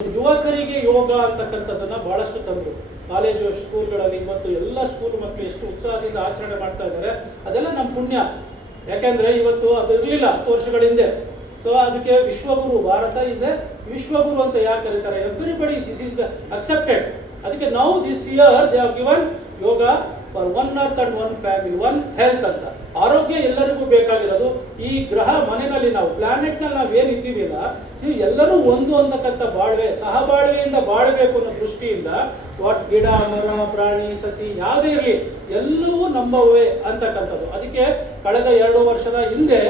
ಯುವಕರಿಗೆ ಯೋಗ ಅಂತಕ್ಕಂಥದ್ದನ್ನ ಬಹಳಷ್ಟು ತಂದರು ಕಾಲೇಜು ಸ್ಕೂಲ್ಗಳಲ್ಲಿ ಇವತ್ತು ಎಲ್ಲ ಸ್ಕೂಲ್ ಮಕ್ಕಳು ಎಷ್ಟು ಉತ್ಸಾಹದಿಂದ ಆಚರಣೆ ಮಾಡ್ತಾ ಇದ್ದಾರೆ. ಅದೆಲ್ಲ ನಮ್ಮ ಪುಣ್ಯ. ಯಾಕೆಂದ್ರೆ ಇವತ್ತು ಅದು ಇರಲಿಲ್ಲ 10 ವರ್ಷಗಳ ಹಿಂದೆ. ಸೊ ಅದಕ್ಕೆ ವಿಶ್ವಗುರು, ಭಾರತ ಇಸ್ ಎ ವಿಶ್ವಗುರು ಅಂತ ಯಾಕೆ ಕರೀತಾರೆ? Everybody this is the accepted. ಅದಕ್ಕೆ ನಾವು this year they have given yoga for one earth and one family, one health ಅಂತ. ಆರೋಗ್ಯ ಎಲ್ಲರಿಗೂ ಬೇಕಾಗಿರೋದು. ಈ ಗ್ರಹ ಮನೆಯಲ್ಲಿ ನಾವು ಪ್ಲಾನೆಟ್ ನಲ್ಲಿ ನಾವು ಏನಿದ್ದೀವಿ ಅಲ್ಲ, ನೀವು ಎಲ್ಲರೂ ಒಂದು ಅಂತಕ್ಕಂಥ ಬಾಳ್ವೆ, ಸಹಬಾಳ್ವೆಯಿಂದ ಬಾಳ್ಬೇಕು ಅನ್ನೋ ದೃಷ್ಟಿಯಿಂದ ವಾಟ್ ಗಿಡ ಮರ ಪ್ರಾಣಿ ಸಸಿ ಯಾವುದೇ ಇರಲಿ ಎಲ್ಲವೂ ನಮ್ಮವೇ ಅಂತಕ್ಕಂಥದ್ದು. ಅದಕ್ಕೆ ಕಳೆದ 2 ವರ್ಷದ ಹಿಂದೆ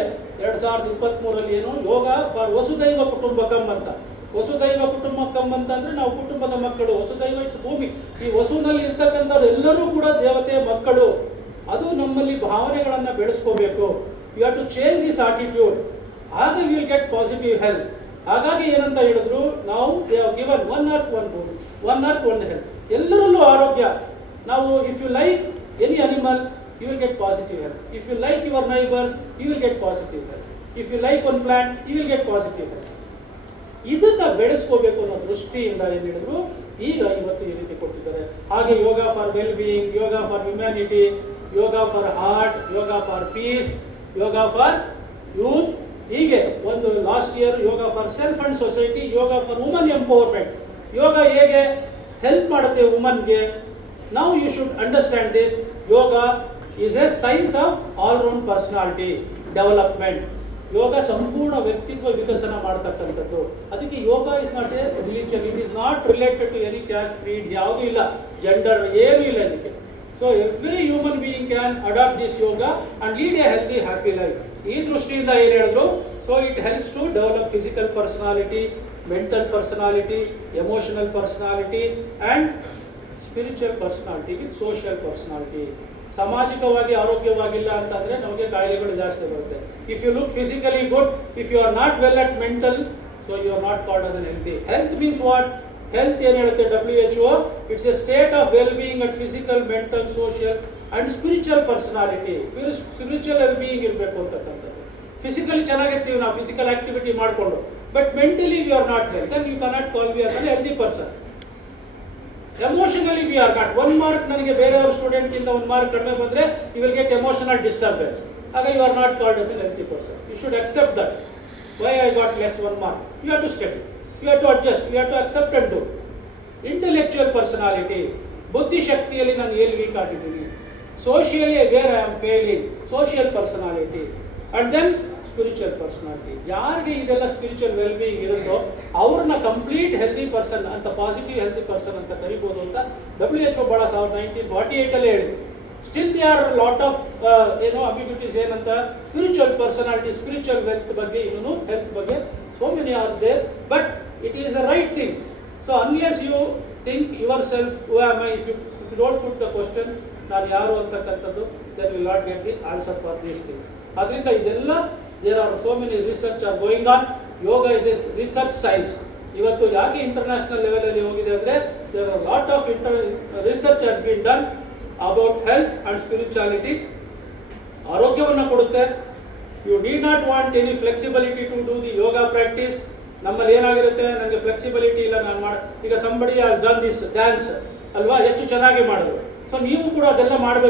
2023 ಏನು ಯೋಗ ಫಾರ್ ವಸುದೈವ ಕುಟುಂಬಕಂ ಅಂತ. ವಸುದೈವ ಕುಟುಂಬಕಂ ಅಂತಂದ್ರೆ ನಾವು ಕುಟುಂಬದ ಮಕ್ಕಳು. ವಸುದೈವ ಇಟ್ಸ್ ಭೂಮಿ. ಈ ವಸುನಲ್ಲಿ ಇರ್ತಕ್ಕಂಥವ್ರು ಎಲ್ಲರೂ ಕೂಡ ದೇವತೆಯ ಮಕ್ಕಳು. ಅದು ನಮ್ಮಲ್ಲಿ ಭಾವನೆಗಳನ್ನ ಬೆಳೆಸ್ಕೋಬೇಕು. You have to change this attitude. ಆಗ you will get positive health. ಹಾಗಾಗಿ ಏನಂತ ಹೇಳಿದ್ರು, ನಾವು they have given one earth one ಭೂಮಿ, ಒನ್ ಅರ್ತ್ ಒನ್ ಹೆಲ್ತ್. ಎಲ್ಲರಲ್ಲೂ ಆರೋಗ್ಯ. ನಾವು if you like any animal you will get positive health. If you like your neighbors, you will get positive health. If you like one plant, you will get positive health. ಇದನ್ನ ಬೆಳೆಸ್ಕೋಬೇಕು ಅನ್ನೋ ದೃಷ್ಟಿಯಿಂದ ಏನು ಹೇಳಿದ್ರು, ಈಗ ಇವತ್ತು ಈ ರೀತಿ ಕೊಟ್ಟಿದ್ದಾರೆ. ಹಾಗೆ yoga for well being, yoga for humanity, yoga for heart, yoga for peace, yoga for youth. ಹೀಗೆ ಒಂದು last year yoga for self and society, yoga for woman empowerment. Yoga ಹೇಗೆ ಹೆಲ್ಪ್ ಮಾಡುತ್ತೆ ವುಮನ್ಗೆ. ನಾವು you should understand this. Yoga is a science of all-round personality development. Yoga ಸಂಪೂರ್ಣ ವ್ಯಕ್ತಿತ್ವ ವಿಕಸನ ಮಾಡತಕ್ಕಂಥದ್ದು. ಅದಕ್ಕೆ yoga is not a religion, it is not related to any caste, Creed, ಯಾವುದೂ ಇಲ್ಲ, ಜೆಂಡರ್ ಏನೂ ಇಲ್ಲ ಇದಕ್ಕೆ. So every human being can adapt this yoga and lead a healthy happy life. ಈ ದೃಷ್ಟಿಯಿಂದ ಏನು ಹೇಳಿದ್ರು, so it helps to develop physical personality, mental personality, emotional personality and spiritual personality with social personality. ಸಾಮಾಜಿಕವಾಗಿ ಆರೋಗ್ಯವಾಗಿಲ್ಲ ಅಂತಂದ್ರೆ ನಮಗೆ ಕಾಯಿಲೆಗಳು ಜಾಸ್ತಿ ಬರುತ್ತೆ. If you look physically good, if you are not well at mental, so you are not called as unhealthy. Health means what? Health ಏನು ಹೇಳುತ್ತೆ WHO? It's a state of well being at physical, mental, social and spiritual personality. Spiritual well being ಇರಬೇಕು ಅಂತಕ್ಕಂಥದ್ದು. Physically ಚೆನ್ನಾಗಿರ್ತೀವಿ ನಾವು, physical activity ಮಾಡಿಕೊಂಡು, but mentally we are not well, then you cannot call we as an healthy person. Emotionally we are not. 1 mark ನನಗೆ ಬೇರೆಯವ್ರ student ಇಂದ 1 mark ಕಡಿಮೆ ಬಂದ್ರೆ you will get emotional disturbance. ಆಗ you are not called as N healthy person. You should accept that. Why I got less 1 mark? You have to study, you have to adjust, you have to accept and do. Intellectual personality, ಬುದ್ಧಿಶಕ್ತಿಯಲ್ಲಿ ನಾನು ಎಲ್ಲಿ weak ಆಗಿದ್ದೀನಿ. Socially where I am failing, social personality. And then spiritual personality. ಯಾರಿಗೆ ಇದೆಲ್ಲ spiritual well being ಇರುತ್ತೋ ಅವ್ರನ್ನ complete healthy person ಅಂತ, positive healthy person ಅಂತ ಕರಿಬಹುದು ಅಂತ WHO ಬಹಳ 1948 ಅಲ್ಲೇ ಹೇಳಿದ್ರು. Still they are lot of abilities. ಏನಂತ? ಸ್ಪಿರಿಚುವಲ್ ಪರ್ಸನಾಲಿಟಿ, ಸ್ಪಿರಿಚುವಲ್ ವೆಲ್ತ್ ಬಗ್ಗೆ, ಇನ್ನೂ ಹೆಲ್ತ್ ಬಗ್ಗೆ so many are there, but it is a right thing. So unless you think yourself who am I, if you don't put the question ನಾನು ಯಾರು ಅಂತಕ್ಕಂಥದ್ದು, then will not get the answer for these things. ಅದರಿಂದ ಇದೆಲ್ಲ there are so many research are going on. Yoga is a research science. ಇವತ್ತು ಯಾಕೆ international level ಅಲ್ಲಿ ಹೋಗಿದೆ ಅಂದ್ರೆ, there are lot of research has been done about health and spirituality. ಆರೋಗ್ಯವನ್ನು ಕೊಡುತ್ತೆ. You need not want any flexibility to do the yoga practice. ನಮ್ಮಲ್ಲಿ ಏನಾಗಿರುತ್ತೆ, ನನಗೆ ಫ್ಲೆಕ್ಸಿಬಿಲಿಟಿ ಇಲ್ಲ, ನಾನು ಈಗ somebody has done this dance ಅಲ್ವಾ, ಎಷ್ಟು ಚೆನ್ನಾಗಿ ಮಾಡಿದ್ರು. ಸೊ ನೀವು ಕೂಡ ಅದೆಲ್ಲ ಮಾಡಬೇಕು.